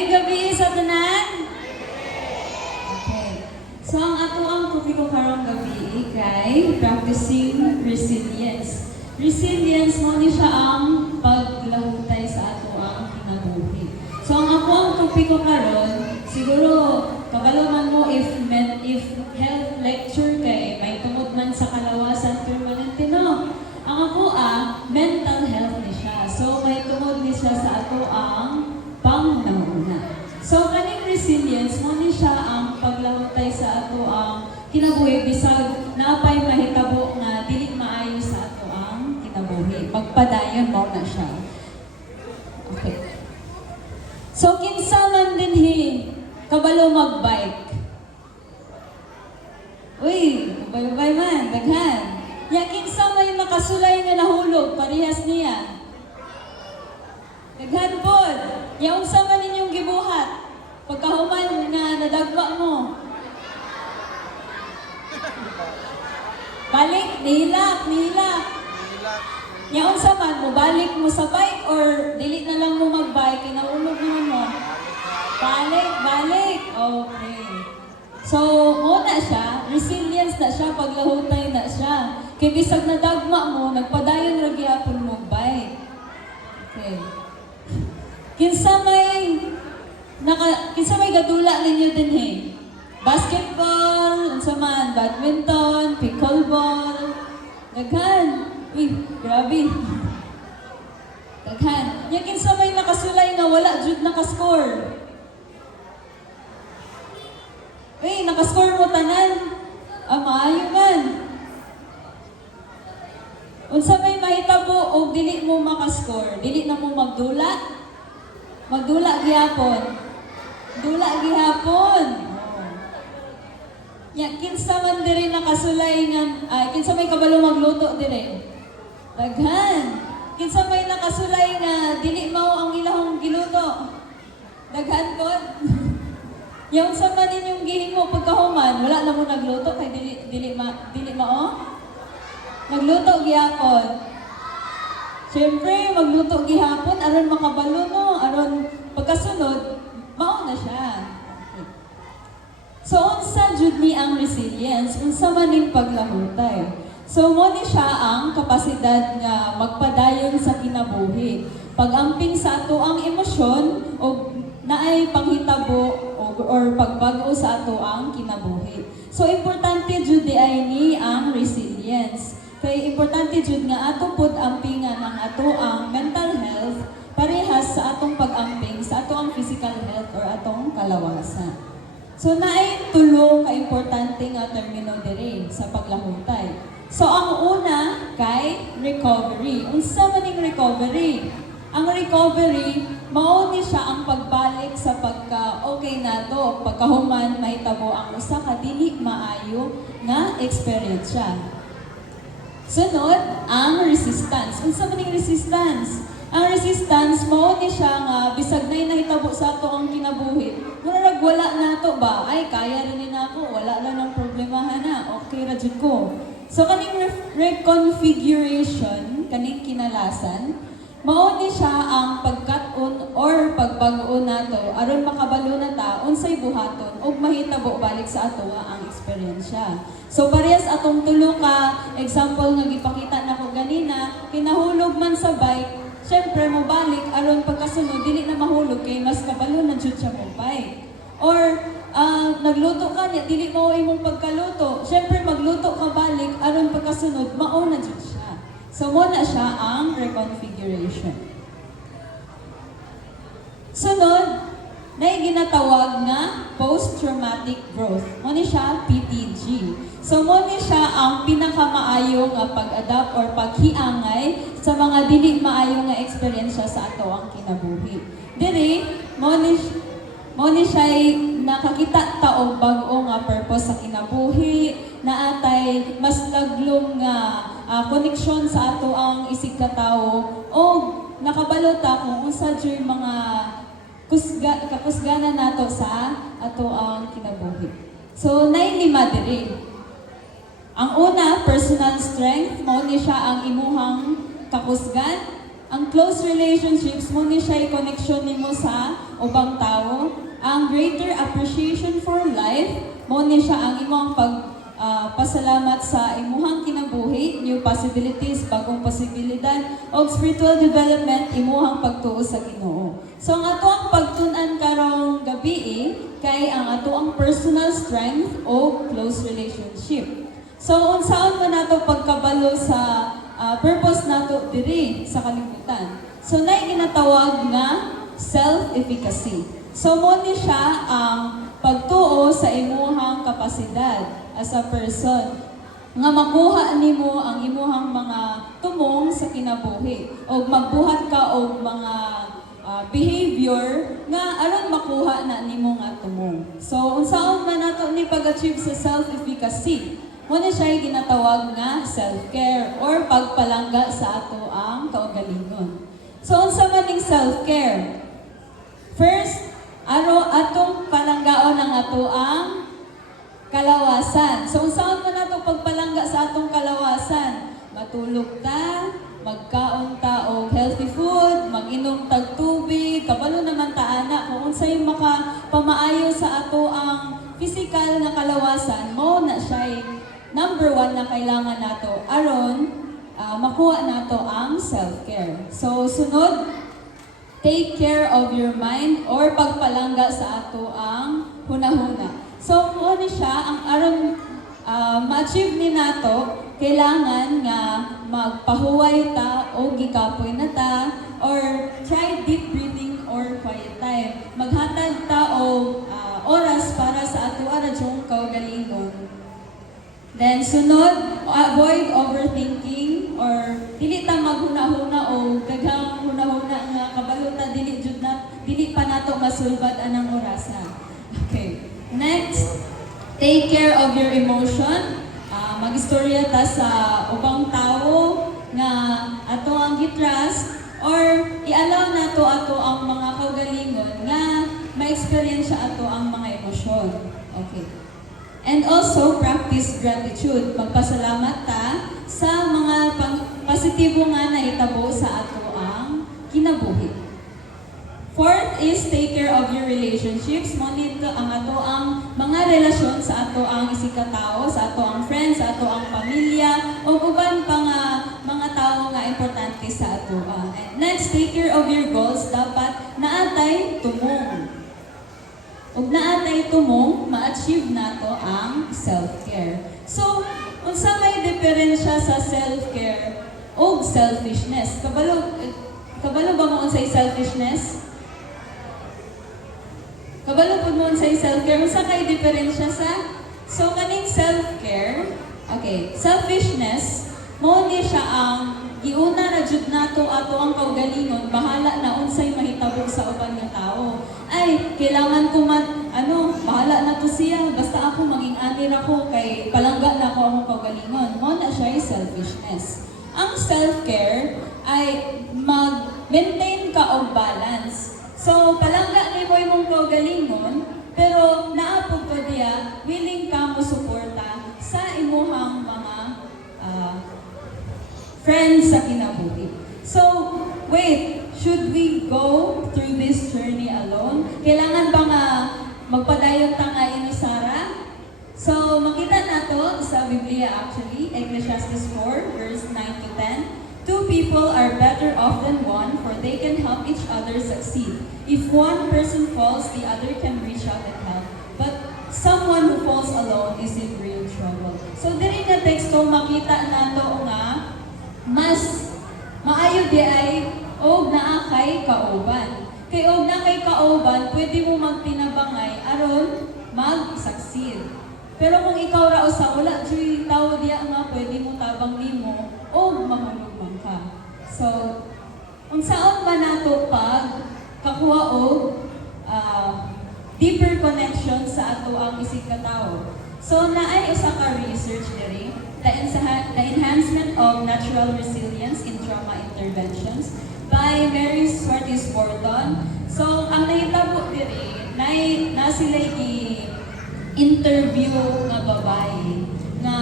May gabi sa tanan? Okay. So, ang ato ang topiko karong gabi kay practicing resilience. Resilience mo ni siya ang paglahutay sa ato ang kinabuhi. So, ang ako ang topiko karon, siguro kabalo man mo if health lecture kay may tungod man sa kalawasan permanente no. Ang ako mental health ni siya. So, may tungod ni siya sa ato ang pangnamuna. So, kaning resilience mo ni siya ang paglahutay sa ato ang kinabuhi bisag napay mahitabo nga dili maayo sa ato ang kinabuhi. Pagpadayon mo na siya. Okay. So, kinsa man dinhi kabalo magbike. Uy, bay man, daghan. Ya kinsa may makasulay nga nahulog parehas niya. Daghan pod. Ya unsa man ninyong gibuhat pagkahuman nga nadagwa mo. Balik, nihilak. Ya unsa man mo balik mo sa bike or dili na lang mo magbike kinaulog naman mo. Balik. Okay. So, muna siya, resilience na siya, paglahutay na siya. Kaya bisag na dagma mo, nagpadayon ra gyapon mo bike. Okay. Kinsa may gadula ninyo din basketball, unsa man, badminton, pickleball. Daghan. Uy, grabe. Daghan. Yung kinsa may nakasulay na wala jud nakascore. Uy, nakascore mo tanan. Maayo man. Unsa may mahitabo og dili mo makascore, dili na mo magdula. Magdula gihapon. Dula gihapon. Ya, kinsa man diri nakasulay nga kinsa may kabalo magluto diri. Daghan. Kinsa may nakasulay nga dili mao ang ilahong giluto. Daghan pod. Yung sa man ninyong gihimo pagkahuman, wala na mo nagluto kay dili mao. Nagluto gihapon. Siyempre, magluto gihapon aron makabalo no, aron pagkasunod mao na siya. Okay. So unsa jud ni ang resilience? Unsa man ning paglahutay? So mo ni siya ang kapasidad nga magpadayon sa kinabuhi. Pag-amping sa ato ang emosyon o naay panghitabo or pagbago sa ato ang kinabuhi. So importante jud di ay ni ang resilience. Kay importante jud nga ato pud ampingan ang ato ang mental health parehas sa atong pag-amping sa ato ang physical health or atong kalawasan. So naay tulo ka importante nga termino diri sa paglahutay. So ang una kay recovery. Unsa man ning recovery? Ang recovery, mao ni siya ang pagbalik sa pagka-okay na to, pagkahuman, mahitabo ang usa ka dili maayo nga experience siya. Sunod, ang resistance. Unsa man ning resistance? Ang resistance, mao ni siya nga bisag nay nahitabo sa ato ang kinabuhi. Mura wala na to ba? Ay, kaya rin ni nako, wala lang ng problemahan na. Okay ra jud ko. So kaning reconfiguration, kaning kinalasan, mao ni siya ang pagkat-on or pagbag-o nato aron makabalo na ta unsay buhaton ug mahitabo balik sa ato ang eksperyensya. So parehas atong tulo ka example nga gipakita nako ganina, kinahulog man sa bike, syempre mo balik aron pagkasunod dili na mahulog kay mas kabalo na jud siya mo bike. Or nagluto ka niya dili mao imong pagkaluto, syempre magluto ka balik aron pagkasunod mao na jud siya. So, muna siya ang reconfiguration. Sunod, na ginatawag nga post-traumatic growth. Muna siya PTG. So, muna siya ang pinakamaayo nga pag-adapt or paghiangay sa mga dili maayo nga eksperyensya sa ato ang kinabuhi. Diri, muna siya nakakita ta og bag-o nga purpose sa kinabuhi, na atay mas laglong nga koneksyon sa ato ang isig katawo o nakabalo ta kung unsa jud mga kakusganan nato sa ato ang kinabuhi. So nay lima diri. Ang una, personal strength, mao ni siya ang imuhang kakusgan. Ang close relationships mo ni siya connection nimo sa ubang tao. Ang greater appreciation for life mo ni siya ang imong pasalamat sa imuhang kinabuhi, new possibilities, bagong posibilidad, o spiritual development, imuhang pagtuo sa Ginoo. So ang ato ang pagtun-an karong gabi kay ang ato ang personal strength o close relationship. So unsaon man nato pagkabalo sa purpose nato diri sa kalibutan. So nay ginatawag nga self-efficacy. So mo ni siya ang pagtuo sa imuhang kapasidad as a person nga makuha nimo ang imuhang mga tumong sa kinabuhi o magbuhat ka og mga behavior nga aron makuha na nimo nga tumong. So unsaon man nato ni pag-achieve sa self-efficacy? Mo na siya ginatawag nga self-care or pagpalangga sa ato ang kaugalingon. So unsa man ning self-care? First, atong palanggaon ang ato ang kalawasan. So unsaon man nato pagpalangga sa atong kalawasan? Matulog ta, magkaon ta og healthy food, mag-inom tag tubig, kabalo naman ta ana kung unsay makapamaayo sa ato ang physical na kalawasan, mo na siya number 1 na kailangan nato aron makuha nato ang self-care. So sunod, take care of your mind or pagpalangga sa ato ang hunahuna. So mo ni siya ang aron ma-achieve ni nato, kailangan nga magpahuway ta o gikapoy na ta or try deep breathing or quiet time. Maghatag ta og oras para sa ato aradyong kaugalingon. Then sunod, avoid overthinking or dili ta maghuna-huna o daghang huna-huna nga kabalo ta dili pa nato masulbad anang orasan. Okay. Next, take care of your emotion. Mag-istorya ta sa ubang tao nga ato ang gitrust or i-allow nato ato ang mga kaugalingon nga ma-experience ato ang mga emosyon. Okay. And also, practice gratitude. Magpasalamat ta sa mga positibo nga nahitabo sa ato ang kinabuhi. Fourth is take care of your relationships. Monitor ang ato ang mga relasyon sa ato ang isikatao, sa ato ang friends, sa ato ang pamilya, o uban pa nga mga tao nga importante sa ato. And next, take care of your goals. Dapat naatay tumong. Ug naatay tumong, ma-achieve nato ang self-care. So, unsa may diferensya sa self-care ug selfishness? Kabalo ba mo unsay selfishness? Kabalo pud mo unsay self-care? Unsa kay diferensya sa? So kaning self-care, okay, selfishness mo ni siya ang giuna ra jud nato ato ang kaugalingon, bahala na unsay mahitabo sa uban nga tao. Ay, kailangan ko bahala na to siya, basta ako maging anir ako, kay palangga na ako ang kaugalingon. Mo na siya selfishness. Ang self-care ay mag-maintain ka og balance. So, palangga ni mo imong kaugalingon, pero naapog ka diya, willing ka mo suporta sa imuhang mga friends sa kinabuhi. So, wait, should we go through this journey alone? Kailangan ba nga magpadayon ta nga ini Sara? So, makita nato sa Biblia actually, Ecclesiastes 4, verse 9 to 10. Two people are better off than one, for they can help each other succeed. If one person falls, the other can reach out and help. But someone who falls alone is in real trouble. So, diri nga teksto makita nato nga mas maayo di ay og naa kay kauban. Kay og na kay kauban, pwede mo magtinabangay aron mag-succeed. Pero kung ikaw ra usa wala jud tawo diya nga pwede mo tabang nimo og mahulog man ka. So, unsaon man nato pag kakuha og deeper connection sa ato ang isig ka tawo. So, naay usa ka research diri, the enhancement of natural resilience in trauma interventions by Mary Swartis Borton. So, ang nahitabo diri, na sila interview nga babae nga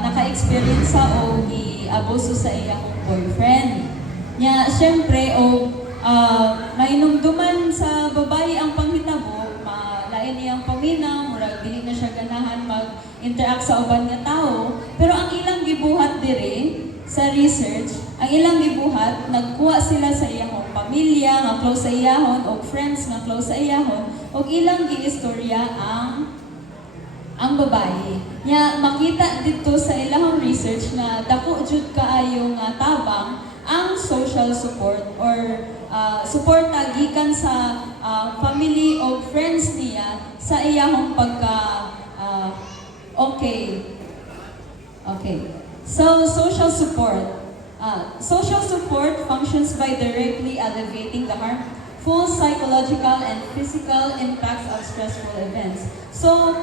naka-experience sa o gi-abuso sa iyang boyfriend. Nya syempre mainumduman sa babae ang panghitabo, malain niyang paminaw, murag dili na siya ganahan mag-interact sa uban nga tao. Pero ang ilang gibuhat diri sa research, ang ilang gibuhat, nagkuha sila sa iyahong pamilya nga close sa iyahon o friends nga close sa iyahon o ilang giistorya ang babae. Nya makita dito sa ilahong research na dako jud kaayo nga tabang ang social support or suporta gikan sa family o friends niya sa iyahong pagka okay. So social support. Social support functions by directly alleviating the harmful psychological and physical impacts of stressful events. So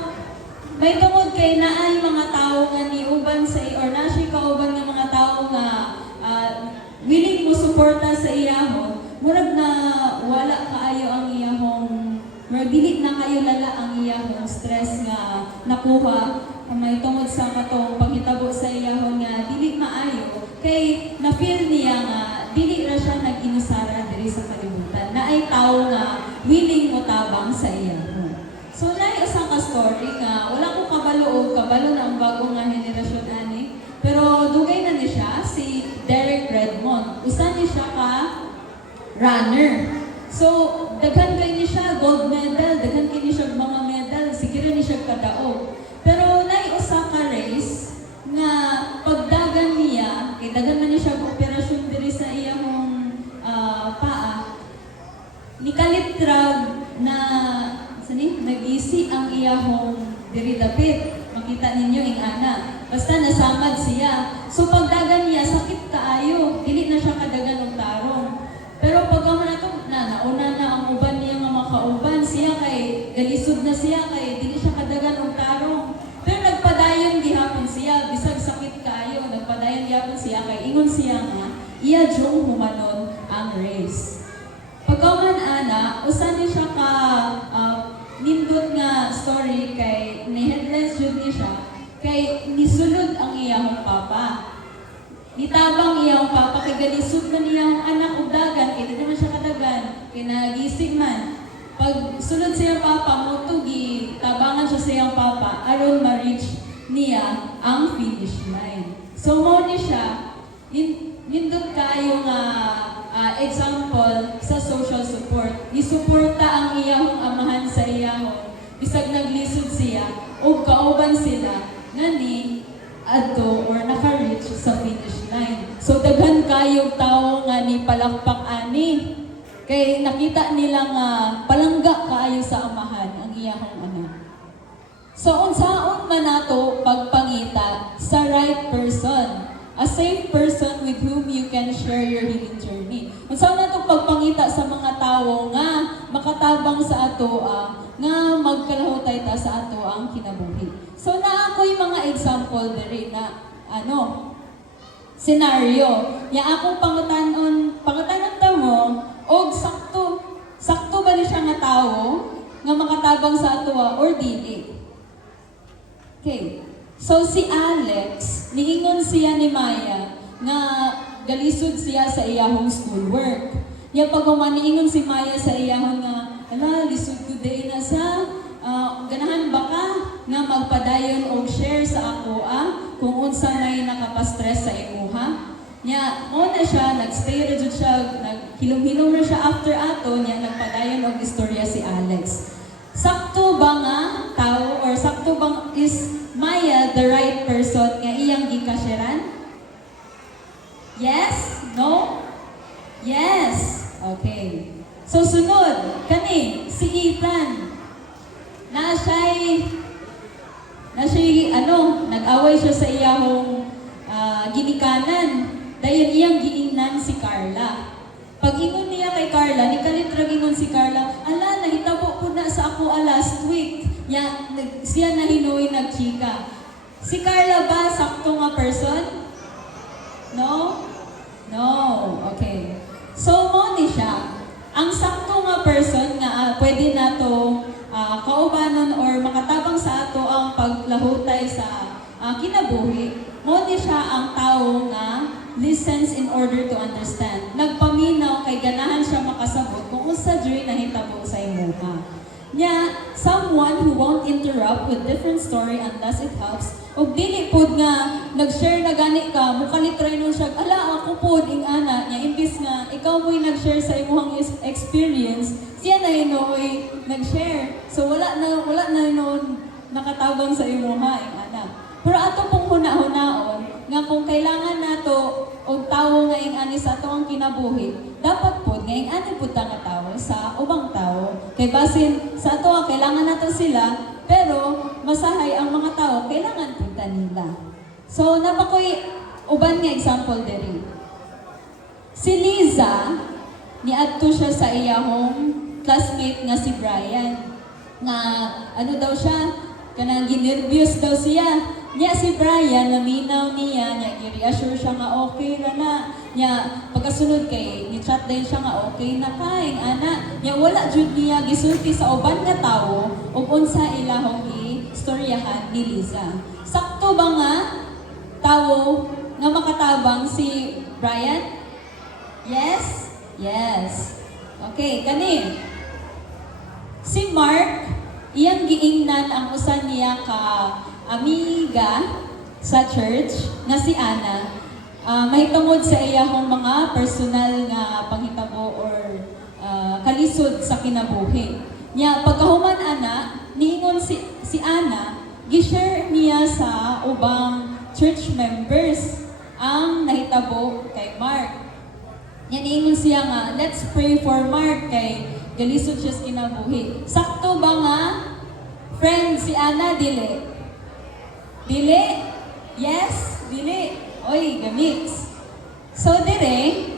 may tungod kay naay mga tao nga niuban sa or na siya kauban nga mga tao nga willing mo suporta sa iyahon, murag na wala kaayo ang iyahong, murag dili na kayo lala ang iyahong stress nga nakuha, may tungod sa katong paghitabo sa iyahon nga dili maayo, kay na-feel niya nga dili ra siya nag-inusara diri sa kalibutan, na ay tao nga willing mo tabang sa iyahon. So naay usa ka story nga wala ko kabalo na ang bagong nga henerasyon ani. Pero dugay na ni siya, si Derek Redmond. Usa ni siya ka runner. So, daghan kay ni siya gold medal, daghan kay ni siya mga medal, siguro ni siya kadaog. Pero nay usa ka race nga pagdagan niya, kay dagan man ni siya operasyon diri sa iyang paa. Nikalitrag na nag-isi ang iyahong diri dapit. Makita ninyo ing ana. Basta nasamad siya. So pagdagan niya, sakit kaayo. Dili na siya kadagan og tarong. Pero pag nauna na ang uban niya nga makauban, siya kay galisod na siya kay dili siya kadagan og tarong. Pero nagpadayon gihapon siya, bisag sakit kaayo, nagpadayon gihapon siya kay ingon siya nga iya jung humanon ang race. Pagkaman ana, usa ni siya ka nindot nga story kay ni-headlines jud ni siya kay nisulod ang iyang papa. Nitabang iyang papa kay galisod man iyang anak ug dagan kay dili man siya kadagan kay nagising man. Pag sulod sa iyang papa mo tugi tabangan siya sa iyang papa aron ma-reach niya ang finish line. So mo ni siya nindot kayo nga example sa social support. Isuporta ang iyahong amahan sa iyahon. Bisag naglisod siya o kauban sila ngani adto or naka-reach sa finish line. So daghan kayong tao nga ni palakpak ani kay nakita nila nga palangga kaayo sa amahan ang iyahong anak. So unsaon man nato pagpangita sa right person? A safe person with whom you can share your healing journey. Unsa na itong pagpangita sa mga tao nga makatabang sa ato nga magkalahutay ta sa ato ang kinabuhi. So naakoy mga example diri na scenario. Ya akong pangutanon ta mo og sakto ba ni siya nga tawo nga makatabang sa ato or dili? Okay. So si Alex, niingon siya ni Maya nga galisod siya sa iyahong schoolwork. Ya pag niingon si Maya sa iyahon nga, ala, lisod ko day na sa ganahan ba ka nga magpadayon og share sa ako kung unsa may nakapastress sa imuha. Nya, mo na siya, nagstay ra jud siya, naghilom-hilom ra siya after ato, nya nagpadayon og istorya si Alex. Sakto ba nga tao or sakto bang is Maya the right person nga iyang gikasyaran? Yes? No? Yes? Okay. So sunod, kani si Ethan. Na siya'y nag-away siya sa iyahong ginikanan. Dayon iyang giingnan si Carla. Pag ingon niya kay Carla, ni kalitrag ingon si Carla, ala, nahitabo po na sa ako last week. Siya na hinuwi nagchika. Si Carla ba sakto nga person? No? No. Okay. So, mo ni siya. Ang sakto nga person nga pwede na to kaubanon or makatabang sa ato ang paglahutay sa kinabuhi. Mo ni siya ang tao nga listens in order to understand. Nagpaminaw kay ganahan siya makasabot kung unsa diri nahitabo sa imuha. Nya, someone who won't interrupt with different story unless it helps. Og dili pod nga nag-share na gani ka, mukalit try nun siya, ala ako pod ing ana nya imbis nga ikaw mo'y nag-share sa imong experience, siya na inoy nag-share. So wala na noon nakatabang sa imuha ing ana. Pero ato pong huna-hunaon nga kung kailangan nato og tawo nga ing ani sa ato ang kinabuhi, dapat pod nga ing ani pud ta nga tawo sa ubang tawo. Kay basin sa ato kailangan nato sila, pero masahay ang mga tao kailangan pud ta nila. So napakoy uban nga example diri. Si Liza niadto siya sa iyahong classmate nga si Brian. Nga ano daw siya, kanang ginervyos daw siya. Nya si Brian, naminaw niya, nya gi-reassure siya nga okay ra na. Nya pagkasunod kay ni-chat din siya nga okay na kaing ana. Nya wala jud niya gisulti sa uban nga tawo ug unsa ilahong istoryahan ni Liza. Sakto ba nga tawo nga makatabang si Brian? Yes? Yes. Okay, kani. Si Mark, iyang giingnan ang usan niya ka amiga sa church nga si Ana. Mahitungod sa iyahong mga personal nga panghitabo or kalisod sa kinabuhi. Nya pagkahuman ana, niingon si Ana, gi-share niya sa ubang church members ang nahitabo kay Mark. Nya niingon siya nga, let's pray for Mark kay galisod siya sa kinabuhi. Sakto ba nga friend si Ana dili? Dili? Yes? Dili? Oy, gamix. So, dire,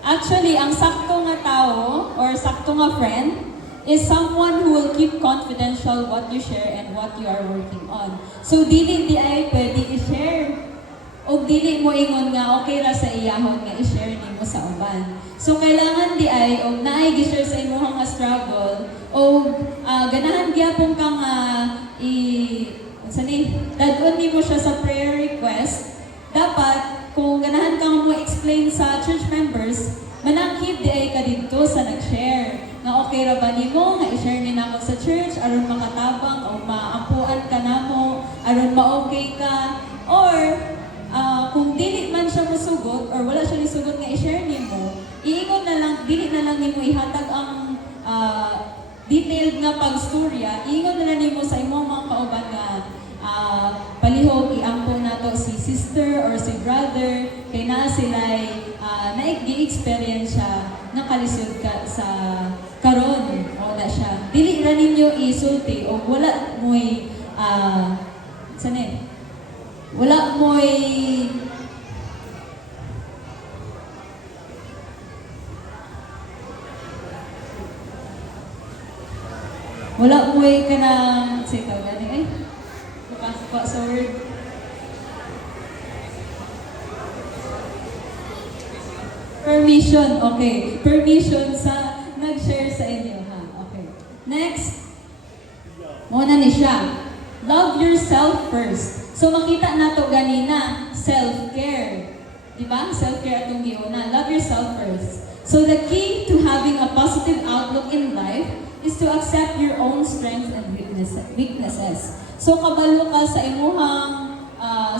actually, ang sakto nga tao or sakto nga friend is someone who will keep confidential what you share and what you are working on. So, dili di ay pwede i-share. O dili mo ingon nga okay ra sa iyahon nga i-share nimo sa uban. So, kailangan di ay o naay gi-share sa imuhang nga struggle o ganahan gyapon ka nga dadun mo siya sa prayer request, dapat kung ganahan kang mo explain sa church members, manangkit di ay ka dito sa nag-share. Nga okay ra ba nimo nga i-share ni nako sa church aron makatabang o maampuan ka namo, aron ma-okay ka, or kung dili man siya musugot or wala siya nisugot nga i-share nimo, iingon na lang, dili na lang nimo ihatag ang detailed nga pagstorya, iingon na lang nimo sa imong mga kauban nga palihog iampo nato si sister or si brother kay naa sila'y gi-experience siya nakalisod ka sa karon o na siya. Dili ra ninyo isulti o wala mo'y wala mo'y kanang sito gani ay pa sa word. Permission, okay. Permission sa nag-share sa inyo, ha? Okay. Next. Muna ni siya. Love yourself first. So makita nato ganina, self-care. Diba? Self-care atong giuna. Love yourself first. So the key to having a positive outlook in life is to accept your own strengths and weaknesses. So kabalo ka sa imuhang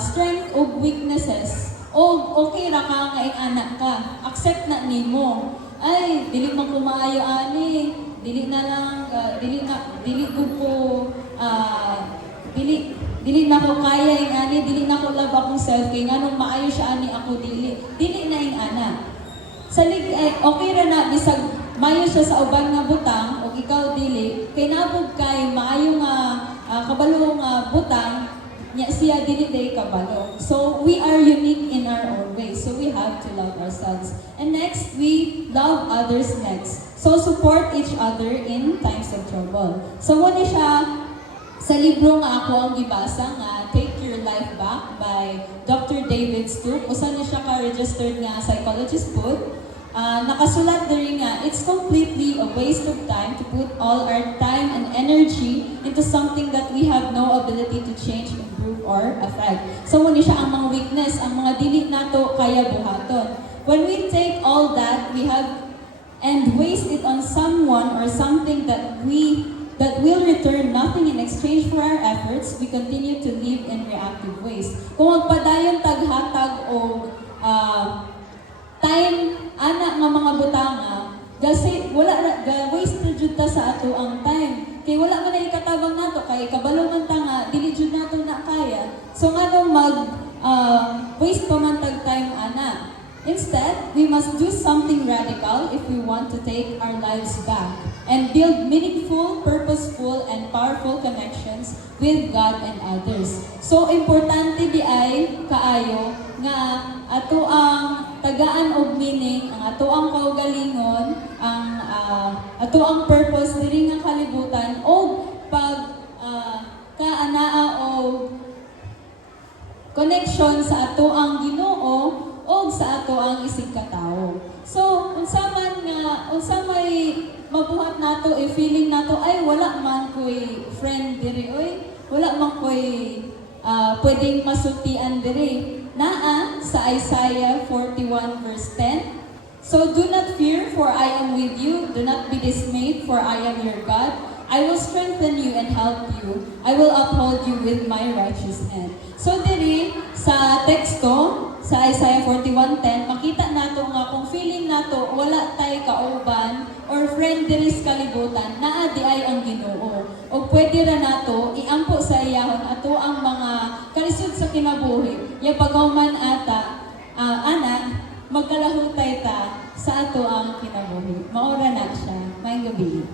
strength o weaknesses o okay ra ka nga anak ka, accept na nimo. Ay dili man ko maayo ani, dili na lang dili na ko kaya ing ani, dili na ko love akong self kay nganong maayo siya ani ako dili na ing ana. Salig okay ra na bisag maayo siya sa uban nga butang o ikaw dili kay nabog kay maayo nga kabalo nga butang nya siya dili day kabalo. So we are unique in our own way. So we have to love ourselves. And next, we love others next. So support each other in times of trouble. So mo ni siya sa libro nga ako ang gibasa nga Take Your Life Back by Dr. David Stoop. Usa ni siya ka registered nga psychologist po. Nakasulat diri nga, it's completely a waste of time to put all our time and energy into something that we have no ability to change, improve, or paghatag. So muna siya ang mga weakness, ang mga dili nato kaya buhaton. When we take all that we have and waste it on someone or something that will return nothing in exchange for our efforts, we continue to live in reactive ways. Kung magpadayon taghatag o time ana nga mga butanga, kasi wala waste na jud ta sa ato ang time. Kay wala man na ikatabang nato kay kabalo man ta nga dili jud nato na kaya. So nganong waste pa man tag time ana. Instead, we must do something radical if we want to take our lives back and build meaningful, purposeful, and powerful connections with God and others. So, importante di ay kaayo nga ato ang tagaan og meaning, ang ato ang kaugalingon, ang ato ang purpose diri nga kalibutan o pag kaanaa o connection sa ato ang Ginoo o sa ato ang isig katawo. So, unsa may mabuhat nato feeling nato ay wala man ko'y friend diri oy, wala man ko'y pwedeng masultian diri. Naa sa Isaiah 41 verse 10. So do not fear, for I am with you. Do not be dismayed, for I am your God. I will strengthen you and help you. I will uphold you with my righteous hand. So diri sa teksto sa Isaiah 41:10, makita nato nga kung feeling nato wala tay kauban or friend diri sa kalibutan, naa di ay ang Ginoo. O pwede ra nato iampo sa iyahon ato ang mga kalisod sa kinabuhi. Ya pagawman ata ana magkalahutay ta sa ato ang kinabuhi. Maura na siya. Maayong gabi.